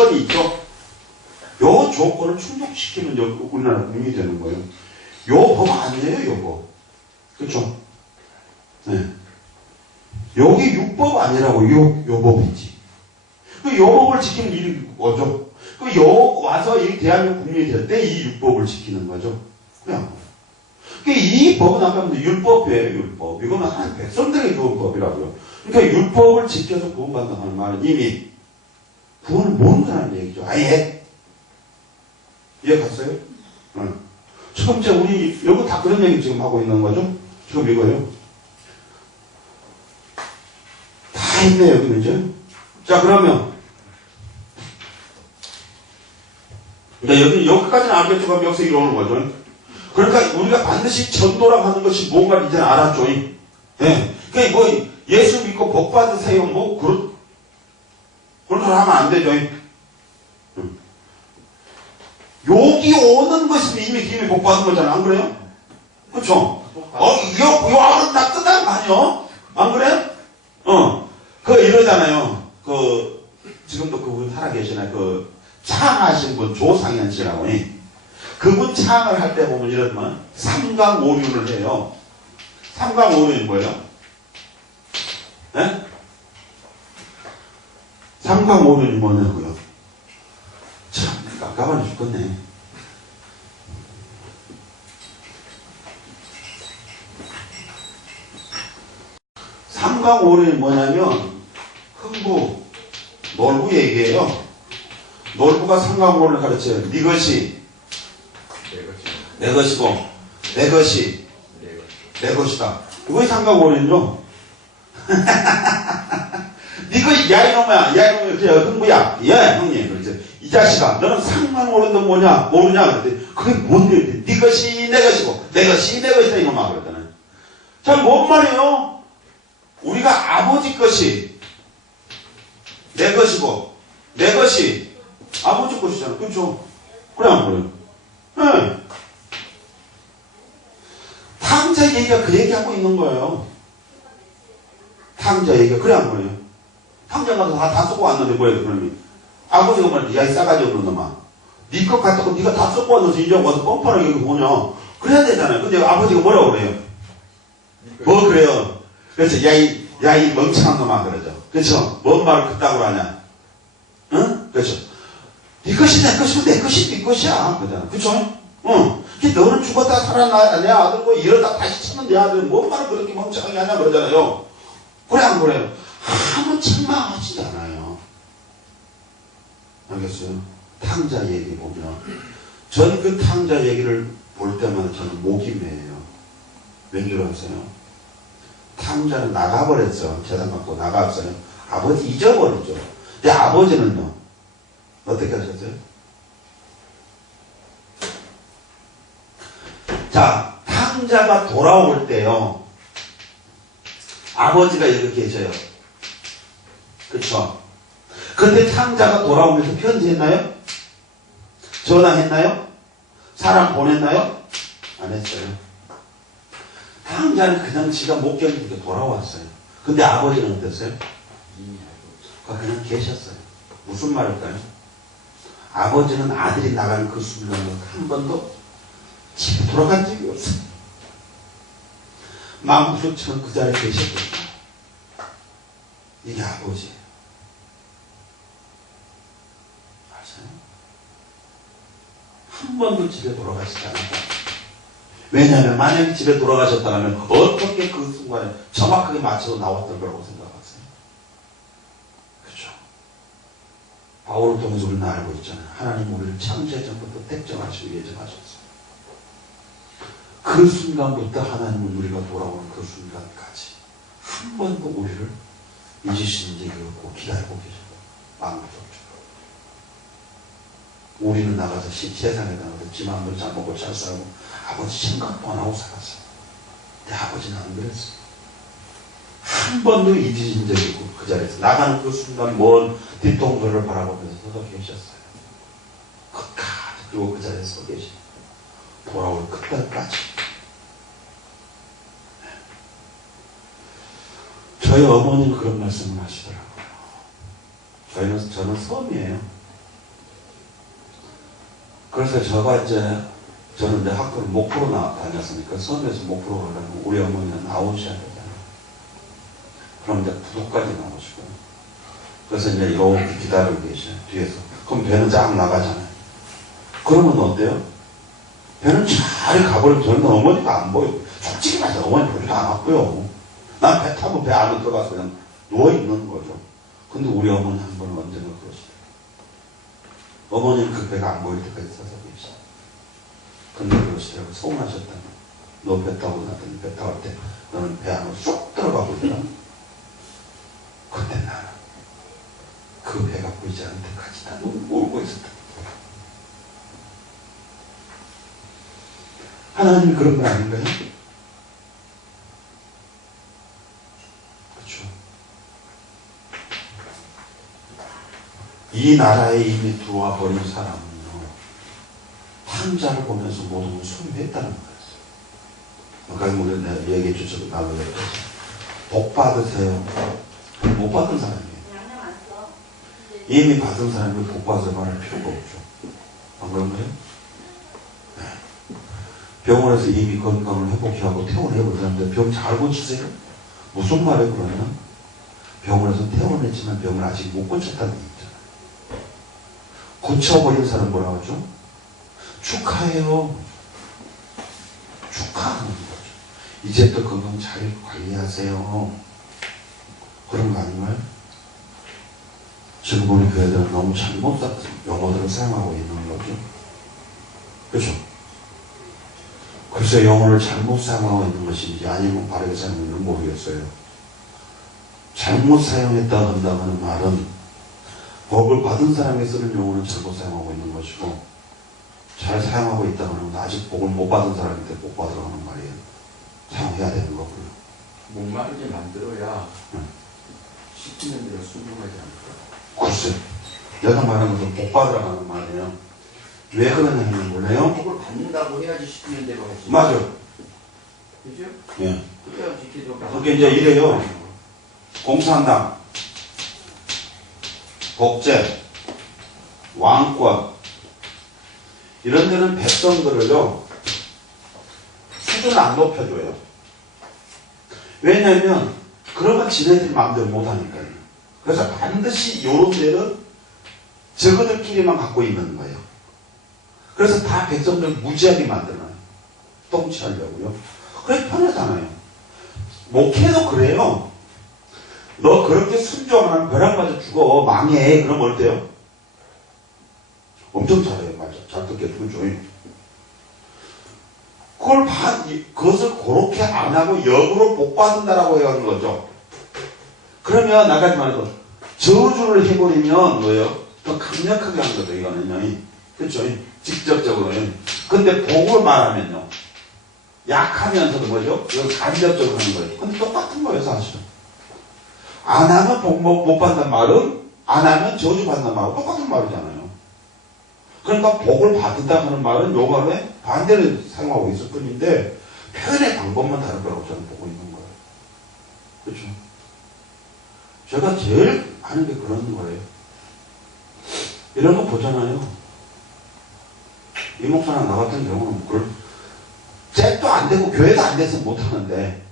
조건이 있죠. 요 조건을 충족시키면 우리나라 국민이 되는 거예요. 요 법 아니에요, 요 법. 그쵸? 네. 여기 율법 아니라고, 요 법이지. 요 법을 지키는 일이 뭐죠? 와서 이 대한민국 국민이 될 때 이 율법을 지키는 거죠. 그냥. 이 법은 아까 율법이에요, 율법. 이거는 한 백성들에게 좋은 법이라고요. 그러니까 율법을 지켜서 구원받는다는 말은 이미 구원을 모른다는 얘기죠. 아예. 이해 갔어요? 응. 첫 번째, 우리, 여기 다 그런 얘기 지금 하고 있는 거죠? 지금 이거요. 다 했네요, 여기는 이제. 자, 그러면. 그러니까 여기까지는 알겠지만 여기서 이러는 거죠. 그러니까 우리가 반드시 전도라고 하는 것이 뭔가를 이제 알았죠. 예. 그러니까 뭐, 예수 믿고 복 받으세요. 뭐, 그런 소리 하면 안 되죠. 여기 오는 것이 이미 복 받은 거잖아. 안 그래요? 그쵸? 요 아우는 다 끝난 거 아니요? 안 그래? 이러잖아요. 지금도 그분 살아계시나요? 창하신 분, 조상현 씨라고. 그분 창을 할 때 보면 이러면 삼강오륜을 해요. 삼강오륜이 뭐예요? 네? 삼강오륜이 뭐냐고요? 참, 깜깜하네 죽겠네. 삼강오륜이 뭐냐면, 흥부, 놀부 얘기예요. 놀부가 삼강오륜을 가르쳐요. 네 것이 내 것이고, 내 것이 내 것이다. 그것이 삼강오륜이죠. 니가 야 이놈아, 그래 흥부야, 예 형님, 그렇지. 이 자식아, 너는 삼강오륜도 뭐냐, 모르냐 그랬더니 그게 뭔데? 네 것이 내 것이고, 내 것이 내 것이다 이놈아 그랬잖아요. 자, 뭔 말이에요? 우리가 아버지 것이 내 것이고, 내 것이 아버지 것이잖아, 그렇죠? 그래 안 그래요? 네. 탕자 얘기가 그 얘기하고 있는 거예요. 탕자 얘기가 그래 안 그래요? 탕자 가서 다 쓰고 왔는데 뭐예요 그러면? 아버지가 말이야, 야 이 싸가지 없는 놈아, 네 것 같다고 네가 다 쓰고 왔는데 이제 와서 뻔뻔하게 여기 뭐냐 그래야 되잖아요. 근데 아버지가 뭐라고 그래요? 뭐 그래요? 그래서 야 이 멍청한 놈아 그러죠. 그렇죠? 뭔 말을 그따구로 하냐? 응? 그렇죠? 네 것이 내 것이고 내 것이 네 것이야 그러잖아. 그렇죠? 응. 너는 죽었다 살아나 내 아들고 이러다 다시 찾는 내 아들 뭔 말을 그렇게 멍청하게 하냐 그러잖아요. 그래 안 그래요? 아무 책망하지 않아요. 알겠어요? 탕자 얘기 보면 전 그 탕자 얘기를 볼 때마다 저는 목이 메요. 왜 그러세요? 탕자는 나가버렸어. 재산 갖고 나갔어요. 아버지 잊어버리죠. 근데 아버지는요 어떻게 하셨어요? 자, 탕자가 돌아올 때요 아버지가 여기 계셔요. 그쵸? 근데 탕자가 돌아오면서 편지했나요? 전화했나요? 사람 보냈나요? 안 했어요. 탕자는 그냥 지가 못 견디니까 돌아왔어요. 근데 아버지는 어땠어요? 그냥 계셨어요. 무슨 말일까요? 아버지는 아들이 나가는 그 순간에 한 번도 집에 돌아간 적이 없어요. 만구소처럼 그 자리에 계셨거든요. 이게 아버지예요. 아세요? 한 번도 집에 돌아가시지 않았다. 왜냐하면 만약에 집에 돌아가셨다면 어떻게 그 순간에 정확하게 맞춰서 나왔던 거라고 생각하세요? 그렇죠? 바울을 통해서 우리는 알고 있잖아요. 하나님 우리를 창세 전부터 택정하시고 예정하셨어요. 그 순간부터 하나님은 우리가 돌아오는 그 순간까지 한 번도 우리를 잊으시는 적이 없고 기다리고 계시고 마음을 좁죠. 우리는 나가서 세상에 나가서 지 마음대로 잘 먹고 잘 살고 아버지 생각도 안 하고 살았어요. 근데 아버지는 안 그랬어요. 한 번도 잊으신 적이 없고 그 자리에서 나가는 그 순간 먼 뒷동산을 바라보면서 서서 계셨어요. 끝까지 그리고 그 자리에 서 계시고 돌아올 그때까지. 저희 어머니는 그런 말씀을 하시더라고요. 저는 섬이에요. 그래서 저는 이제 학교를 목포로 다녔으니까 섬에서 목포로 가려면 우리 어머니는 나오셔야 되잖아요. 그럼 이제 부두까지 나오시고요. 그래서 이제 이렇게 기다리고 계셔요. 뒤에서. 그럼 배는 쫙 나가잖아요. 그러면 어때요? 배는 잘 가버리면 저는 어머니가 안 보여요. 솔직히 말해서 어머니 보지도 않았고요. 난 배 타면 배 안에 들어가서 그냥 누워있는 거죠. 근데 우리 어머니 한 번은 언제나 그러시더라고요. 어머니는 그 배가 안 보일 때까지 서서 계시죠. 근데 그러시더라고요. 서운하셨다면 너 배 타고 나더니 배 타고 할 때 너는 배 안으로 쏙 들어가 보더라. 근데 나는 그 배가 보이지 않을 때까지 다 울고 있었다. 하나님이 그런 건 아닌가요? 그렇죠. 이 나라에 이미 들어와 버린 사람은요, 황자를 보면서 모든 걸 소유했다는 거였어요. 아까 우리 내가 얘기해 주셔서 나도 얘기했어요. 복 받으세요. 못 받은 사람이에요. 이미 받은 사람이 복 받을 말할 필요가 없죠. 안 그런가요? 네. 병원에서 이미 건강을 회복하고 퇴원해본 사람들 병 잘 고치세요? 무슨 말에 그러냐? 병원에서 퇴원했지만 병을 아직 못 고쳤다는 얘기 있잖아요. 고쳐버린 사람 뭐라고 하죠? 축하해요. 축하하는 거죠. 이제부터 건강 잘 관리하세요. 그런 거 아닌가요? 지금 우리 교회들은 너무 잘못 용어들을 사용하고 있는 거죠. 그렇죠? 글쎄 용어를 잘못 사용하고 있는 것인지 아니면 바르게 사용하는지 모르겠어요. 잘못 사용했다 한다는 말은 법을 받은 사람이 쓰는 용어는 잘못 사용하고 있는 것이고, 잘 사용하고 있다고 하면 아직 복을 못 받은 사람인데 복 받으라고 하는 말이에요. 사용해야 되는 거고요. 목마르게 만들어야 시키는 대로 순종하지 않을까? 글쎄, 내가 말하는 것은 복 받으라고 하는 말이에요. 왜 그러냐 하면 몰라요? 복을 받는다고 해야지 시키는 대로 하지. 맞아요. 그죠? 예. 그래야 지키도록. 그게 이제 이래요. 공산당, 독재, 왕권, 이런 데는 백성들을요, 수준을 안 높여줘요. 왜냐하면, 그러면 지네들이 마음대로 못하니까요. 그래서 반드시 요런 데는 저거들끼리만 갖고 있는 거예요. 그래서 다 백성들 무지하게 만들어요. 통치하려고요. 그래 편하잖아요. 목회도 그래요. 너 그렇게 순종 안 하면 벼락 맞아 죽어. 망해. 그러면 어때요? 엄청 잘해요. 맞아. 잘 듣게 해주죠. 그것을 그렇게 안 하고 역으로 복 받는다라고 해야 하는 거죠. 그러면 나까지 말해서 저주를 해버리면 뭐예요? 더 강력하게 하는 거죠. 이거는요. 그렇죠? 직접적으로요. 근데 복을 말하면요. 약하면서도 뭐죠? 이건 간접적으로 하는 거예요. 근데 똑같은 거예요, 사실은. 안 하면 복 못 받는 말은 안 하면 저주 받는 말은 똑같은 말이잖아요. 그러니까 복을 받는다 하는 말은 요 말에 반대로 사용하고 있을 뿐인데 표현의 방법만 다른 거라고 저는 보고 있는 거예요. 그렇죠? 제가 제일 하는 게 그런 거예요. 이런 거 보잖아요. 이 목사나 나 같은 경우는 잭도 안 되고 교회도 안 돼서 못 하는데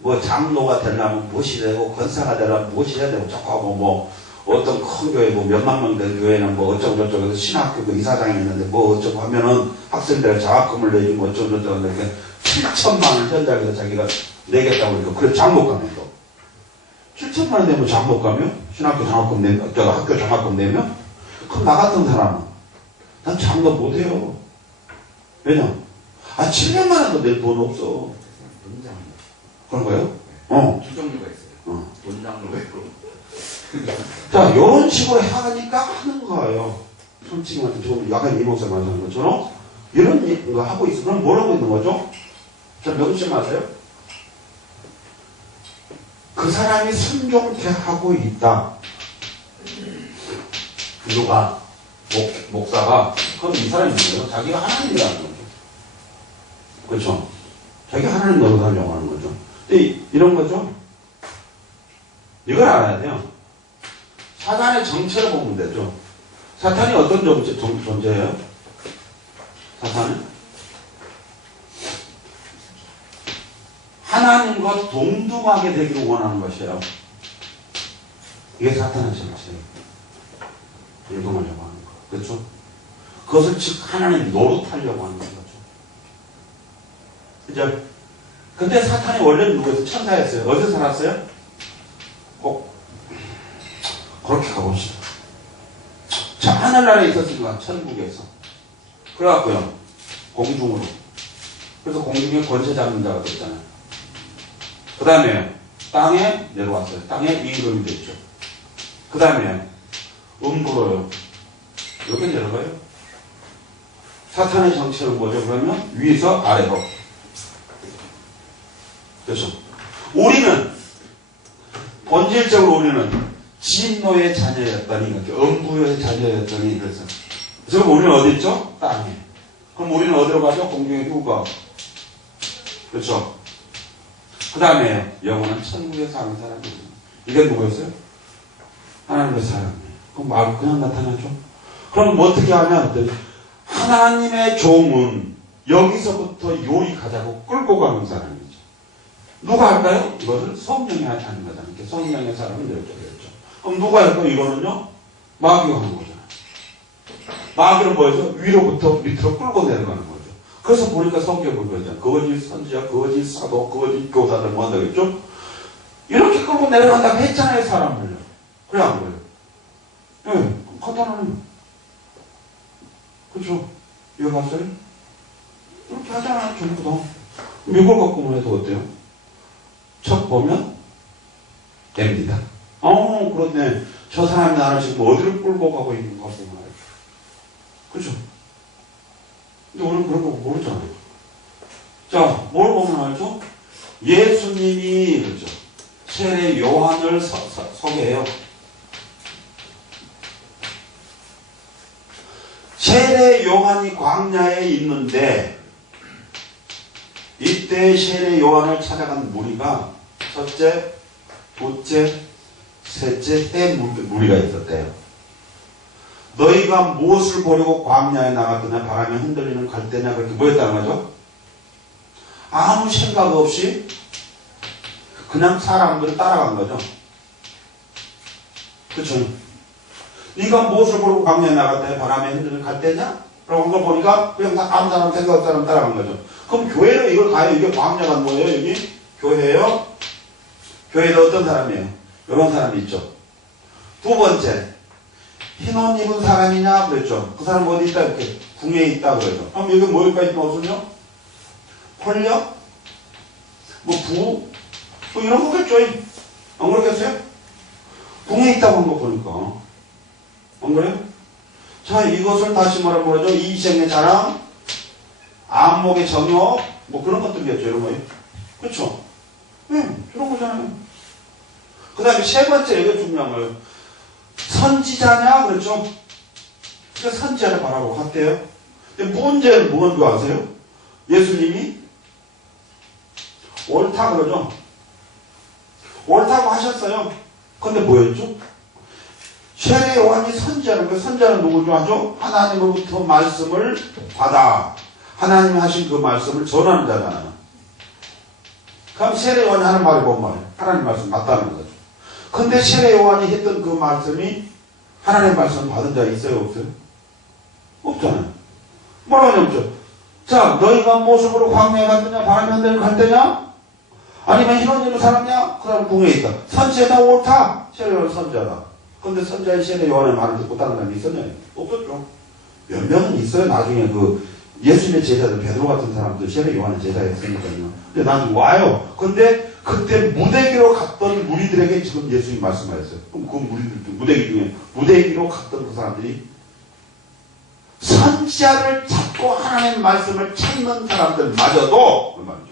뭐 장로가 되려면 무엇이 되고 권사가 되려면 무엇이 해야 되고 자꾸 하고 뭐 어떤 큰 교회 뭐 몇만 명 된 교회는 뭐 어쩌고 저쩌고 해서 신학교 그 이사장이 있는데 뭐 어쩌고 하면은 학생들 자학금을 내주고 어쩌고 저쩌고 하는데 7천만 원 현장에서 자기가 내겠다고 그러니까 그래 장목가면서 7천만 원 내면 장목가면 신학교 장학금 내면 학교 장학금 내면 그럼 나 같은 사람은 난 장로 못해요. 왜냐? 700만 원도 낼 돈 없어. 논장로. 그런 거예요? 네. 두 종류가 있어요. 논장로가 있고. 자, 요런 식으로 하니까 하는 거예요. 솔직히 말해서 지금 약간 이목사 말하는 것처럼 이런 거 하고 있어. 그럼 뭘 하고 있는 거죠? 자, 명심하세요. 그 사람이 순종케 하고 있다. 누가? 목사가. 그럼 이 사람이 뭐예요? 자기가 하나님이라는 거죠. 그렇죠? 자기가 하나님 노릇하려고 하는 거죠. 근데 이런 거죠? 이걸 알아야 돼요. 사탄의 정체를 보면 되죠. 사탄이 어떤 존재예요? 사탄은 하나님과 동등하게 되기를 원하는 것이에요. 이게 사탄의 정체예요. 동등하려고 하는 거. 그렇죠? 그것을 즉 하나님 노릇하려고 하는 거죠. 그죠? 근데 사탄이 원래는 누구였어요? 천사였어요. 어디서 살았어요? 꼭 그렇게 가봅시다. 자, 하늘나라에 있었으니까 천국에서. 그래갖고요. 공중으로. 그래서 공중에 권세 잡는 자가 됐잖아요. 그 다음에 땅에 내려왔어요. 땅에 임금이 됐죠. 그 다음에 음부로요. 여기 내려가요. 사탄의 정체는 뭐죠? 그러면 위에서 아래로. 그렇죠. 우리는 본질적으로 우리는 진노의 자녀였다니, 이렇게 음부의 자녀였다니, 그래서 지금 우리는 어디 있죠? 땅에. 그럼 우리는 어디로 가죠? 공중에 누가? 그렇죠. 그 다음에 영원한 천국에 사는 사람이죠. 이게 누구였어요? 하나님의 사람이에요. 그럼 말 그냥 나타나죠. 그럼 뭐 어떻게 하면 하나님의 종은 여기서부터 요리 가자고 끌고 가는 사람이죠. 누가 할까요? 이것을 성령이 하는 거잖아요. 이렇게 성령의 사람은 이렇게 되겠죠. 그럼 누가 할까요? 이거는요, 마귀가 하는 거잖아요. 마귀는 뭐죠? 위로부터 밑으로 끌고 내려가는 거죠. 그래서 보니까 성경을 보잖아요. 거짓 선지자, 거짓 사도, 거짓 교사들 뭐 한다겠죠? 이렇게 끌고 내려간다고 했잖아요, 사람을요. 그래, 안 그래요? 예, 네, 간단하네요. 그렇죠? 이거 봤어요? 이렇게 하잖아요, 전부 다. 이걸 갖고만 해도 어때요? 척 보면 됩니다. 그렇네. 저 사람이 나를 지금 어디를 끌고 가고 있는가 보면 알죠. 그렇죠? 근데 우리는 그런 거 모르잖아요. 자, 뭘 보면 알죠? 예수님이, 그렇죠. 세례 요한을 소개해요. 세례 요한이 광야에 있는데, 이때 세례 요한을 찾아간 무리가 첫째, 둘째, 셋째, 세 무리가 있었대요. 너희가 무엇을 보려고 광야에 나갔더냐? 바람에 흔들리는 갈대냐? 그렇게 뭐였다는 거죠? 아무 생각 없이 그냥 사람들을 따라간 거죠. 그렇죠? 네가 무엇을 보려고 광야에 나갔더냐? 바람에 흔들리는 갈대냐? 라고 한 걸 보니까 그냥 아무 사람 생각 없는 사람 따라간 거죠. 그럼 교회로 이걸 가요. 이게 광야가 뭐예요? 여기 교회예요. 교회는 어떤 사람이에요? 이런 사람이 있죠. 두 번째, 흰 옷 입은 사람이냐 그랬죠. 그 사람 어디 있다? 이렇게 궁에 있다 그러죠. 그럼 여기 뭐일까지 넣었으며? 권력? 뭐 부? 뭐 이런 거겠죠. 안 그렇겠어요? 궁에 있다고 한 거 보니까. 안 그래요? 자, 이것을 다시 뭐라죠? 이생의 자랑, 안목의 정욕, 뭐 그런 것들이겠죠. 이런 거예요. 그렇죠? 네, 그런 거잖아요. 그 다음에 세 번째, 이게 중요한 거예요. 선지자냐? 그렇죠? 그러니까 선지자를 바라고 갔대요. 근데 문제는 뭔 줄 아세요? 예수님이 옳다 그러죠? 옳다고 하셨어요. 근데 뭐였죠? 세례 요한이 선지자는 거예요. 선지자는 누구죠? 하죠? 하나님으로부터 말씀을 받아. 하나님이 하신 그 말씀을 전하는 자잖아요. 그럼 세례 요한이 하는 말이 뭔 말이에요? 하나님 말씀 맞다는 거죠. 근데 세례 요한이 했던 그 말씀이 하나님 말씀 받은 자 있어요? 없어요? 없잖아요. 뭐라고 하냐면, 자, 너희가 모습으로 광야에 갔느냐? 바람에 흔들리는 갈대냐? 아니면 흰옷 입은 사람이냐? 그 사람 궁에 있다. 선지자다 옳다. 세례 요한 선지자다. 근데 선지자의 세례 요한의 말을 듣고 다른 사람이 있었냐요? 없었죠. 몇 명은 있어요. 나중에 그 예수님의 제자들, 베드로 같은 사람들 세례 요한의 제자였으니까요. 근데 나중에 와요. 근데 그때 무대기로 갔던 무리들에게 지금 예수님이 말씀하셨어요. 그럼 그 무리들, 무대기 중에 무대기로 갔던 그 사람들이 선지자를 찾고 하나님의 말씀을 찾는 사람들마저도 그 말이죠.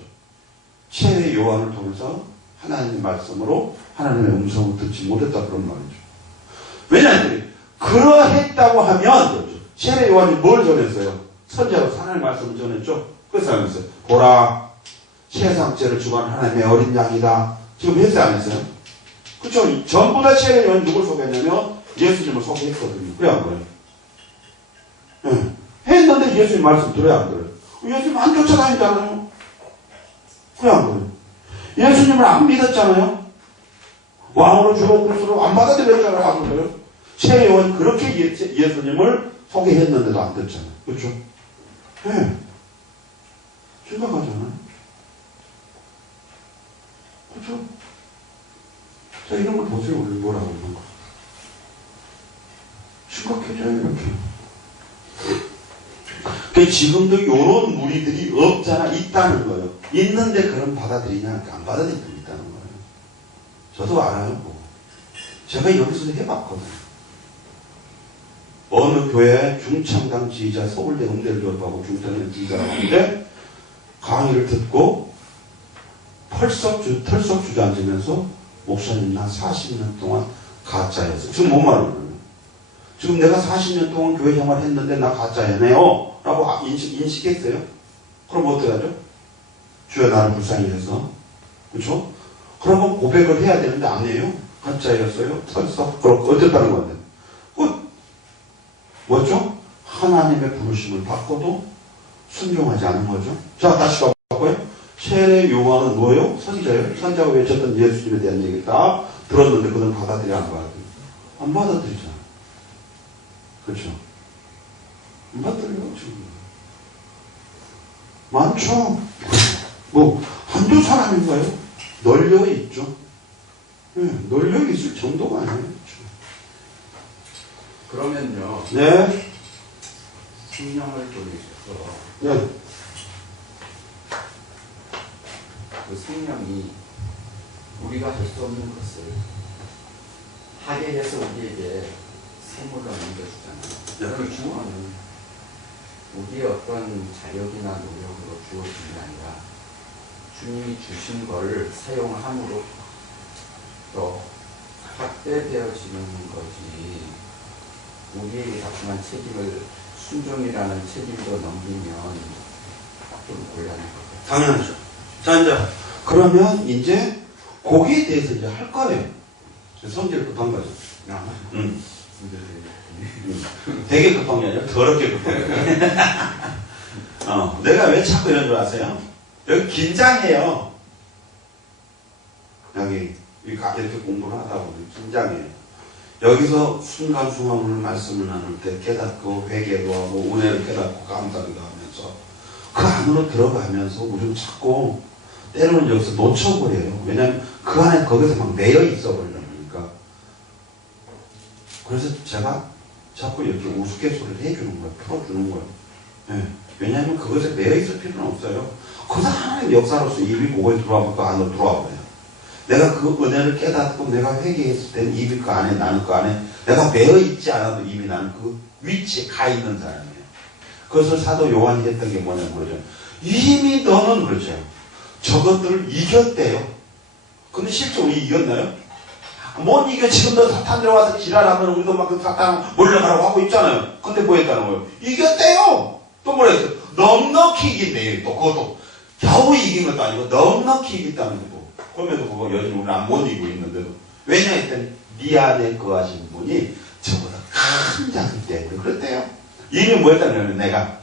세례 요한을 통해서 하나님의 말씀으로 하나님의 음성을 듣지 못했다 그런 말이죠. 왜냐하면 그러했다고 하면 그렇죠. 세례 요한이 뭘 전했어요? 선지자로 하나님의 말씀을 전했죠. 그래서 하면서 보라 세상 죄를 주관 하나님의 어린 양이다. 지금 했어요 안 했어요? 그렇죠. 전부 다 세례 요한이 누굴 소개했냐면 예수님을 소개했거든요. 그래 안 그래요? 네. 했는데 예수님 말씀 들어야 안 들어요? 예수님 안 쫓아다니잖아요. 그래 안 그래요? 예수님을 안 믿었잖아요. 왕으로 주로 그리스도로 안 받아들였잖아요. 안 그래요? 최혜원 그렇게 예수님을 소개했는데도 안 듣잖아요. 그렇죠? 네. 심각하잖아요. 그렇죠? 자, 이런 걸 보세요. 우리 뭐라고 하는 거. 심각해져요, 이렇게. 그 지금도 이런 무리들이 없잖아, 있다는 거예요. 있는데 그럼 받아들이냐, 안 받아들이는 게 있다는 거예요. 저도 알아요, 뭐. 제가 여기서 해봤거든요. 어느 교회 중창당 지휘자, 서울대 음대를 졸업하고 중창당 지휘자라고 하는데, 강의를 듣고, 털썩 주저앉으면서, 목사님, 나 40년 동안 가짜였어. 지금 뭔 말을 해요? 지금 내가 40년 동안 교회 생활 했는데 나 가짜였네요. 라고 인식했어요. 그럼 어떻게 하죠? 주여 나를 불쌍히 해서. 그렇죠? 그러면 고백을 해야 되는데 안 해요. 가짜였어요. 털썩. 그럼 어쨌다는 건데. 뭐죠? 하나님의 부르심을 받고도 순종하지 않은 거죠. 자, 다시 가볼까요? 세례 요한은 뭐예요? 선자예요. 선자가 외쳤던 예수님에 대한 얘기를 다 들었는데 그들은 받아들여 안 받아들여? 안 받아들이잖아. 그렇죠? 안 받아들여요, 지금. 많죠? 뭐, 한두 사람인가요? 널려 있죠. 네, 널려 있을 정도가 아니에요. 그러면요. 네. 성령을 보내셔서 네. 그 성령이 우리가 할 수 없는 것을 하게 해서 우리에게 선물로 넘겨주잖아요. 그 주어는 우리의 어떤 자력이나 노력으로 주어진 게 아니라 주님이 주신 걸 사용함으로 또 확대되어지는 거지. 우리에게 자꾸만 책임을 순종이라는 책임도 넘기면 좀 곤란할 것 같아요. 당연하죠. 자, 이제, 그러면 이제, 거기에 대해서 이제 할 거예요. 성질 급한 거죠. 되게 급한 게 아니라 더럽게 급한 거예요. 내가 왜 자꾸 이런 줄 아세요? 여기 긴장해요. 여기, 이렇게 공부를 하다 보면 긴장해요. 여기서 순간순간으로 말씀을 나눌 때 깨닫고 회개도 하고 은혜를 깨닫고 감사기도 하면서 그 안으로 들어가면서 우리는 자꾸 때로는 여기서 놓쳐버려요. 왜냐하면 그 안에 거기서 막 매여 있어 버리니까. 그래서 제가 자꾸 이렇게 우스갯소리를 해주는 거예요. 풀어주는 거예요. 네. 왜냐하면 그것에 매여 있을 필요는 없어요. 거기서 하나님 역사로서 입이 목에 들어와면 그 안으로 들어와 버려요. 내가 그 은혜를 깨닫고 내가 회개했을 때는 이미 그 안에 나는 그 안에 내가 매여 있지 않아도 이미 나는 그 위치에 가 있는 사람이에요. 그것을 사도 요한이 했던 게 뭐냐면 그러죠. 이미 너는 그렇죠. 저것들을 이겼대요. 근데 실제 우리 이겼나요? 못 이겨. 지금도 사탄 들어와서 지랄하면 우리도 막 그 사탄 몰려가라고 하고 있잖아요. 근데 뭐 했다는 거예요? 이겼대요. 또 뭐라 했어요? 넉넉히 이긴대요. 또 그것도 겨우 이긴 것도 아니고 넉넉히 이겼다는 거고. 그럼에도 그거 여전히 우리는 안 못 이기고 있는데도. 왜냐 했더니 네 안에 거하신 분이 저보다 큰 자기 때문에 그랬대요. 이미 뭐 했다면 내가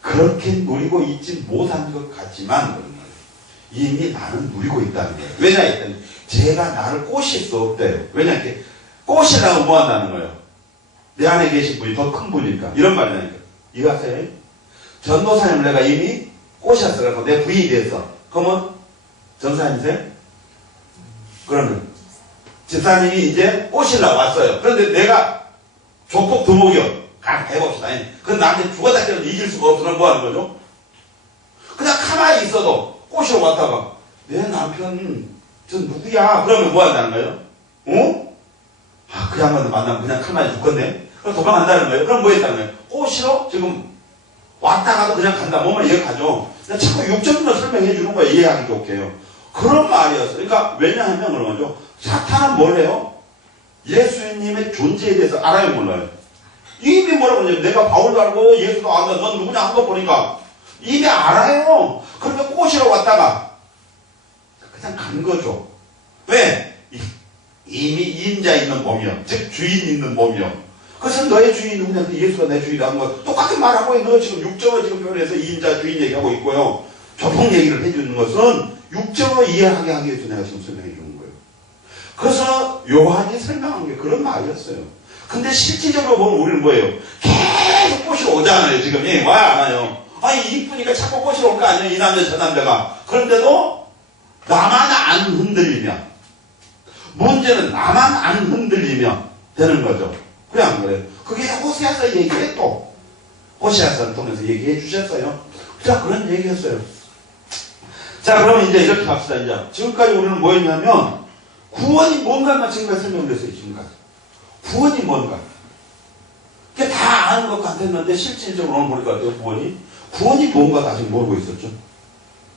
그렇게 누리고 있지 못한 것 같지만 이미 나는 누리고 있다는 거예요. 왜냐 했더니 제가 나를 꼬실 수 없대요. 왜냐 이렇게 꼬시려고 뭐 한다는 거예요. 내 안에 계신 분이 더 큰 분이니까. 이런 말이니까. 이해하세요? 전도사님을 내가 이미 꼬셨어. 내 부인이 됐어. 그러면 전사님이세요? 그러면 집사님이 이제 꼬시려고 왔어요. 그런데 내가 조폭 두목이요. 해봅시다. 그건 나한테 죽었다 깨도 이길 수가 없으면 뭐 하는 거죠? 그냥 가만히 있어도 꼬시러 왔다가 내 남편 저 누구야? 그러면 뭐 한다는 거예요? 어? 그 양반을 만나면 그냥 가만히 죽겠네? 그럼 도망간다는 거예요? 그럼 뭐 했다는 거예요? 꼬시러 지금 왔다가도 그냥 간다. 몸을 이해가죠. 자꾸 육적으로 설명해 주는 거예요. 이해하기 좋게요. 그런 말이었어요. 그러니까 왜냐하면 그런 거죠. 사탄은 뭘 해요? 예수님의 존재에 대해서 알아요, 몰라요? 이미 뭐라고 그러냐면 내가 바울도 알고 예수도 안다. 넌 누구냐 한 거 보니까 이미 알아요. 그런데 꼬시러 왔다가 그냥 간 거죠. 왜? 이미 임자 있는 몸이요. 즉 주인 있는 몸이요. 그것은 너의 주인이 누구냐면 예수가 내 주인이다 하는 거 똑같은 말하고 너 지금 육정어 지금 표현해서 2인자 주인 얘기하고 있고요. 교통 얘기를 해주는 것은 육정어 이해하게 하기 위해서 내가 지금 설명해 주는 거예요. 그래서 요한이 설명한 게 그런 말이었어요. 근데 실질적으로 보면 우리는 뭐예요? 계속 꼬시러 오잖아요. 지금 와야 안 와요. 아니 이쁘니까 자꾸 꼬시러 올 거 아니에요. 이 남자 저 남자가. 그런데도 나만 안 흔들리면 문제는 나만 안 흔들리면 되는 거죠. 그래 안 그래요? 그게 호세아서 얘기해 또. 호세아서를 통해서 얘기해 주셨어요. 자 그런 얘기했어요. 자 그러면 이제 이렇게 합시다. 이제 지금까지 우리는 뭐였냐면 구원이 뭔가만 지금까지 설명됐어요. 지금까지. 구원이 뭔가. 그게 다 아는 것 같았는데 실질적으로는 보니까 어때요? 구원이 뭔가 아직 모르고 있었죠.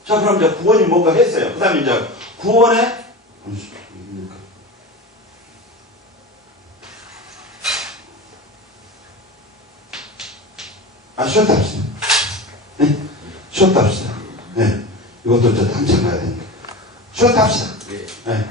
자 그럼 이제 구원이 뭔가 했어요. 그 다음에 이제 구원의 쉬었다 합시다. 네? 쉬었다 합시다. 네. 이것도 이제 한참 가야 되니까. 쉬었다 합시다. 예. 네.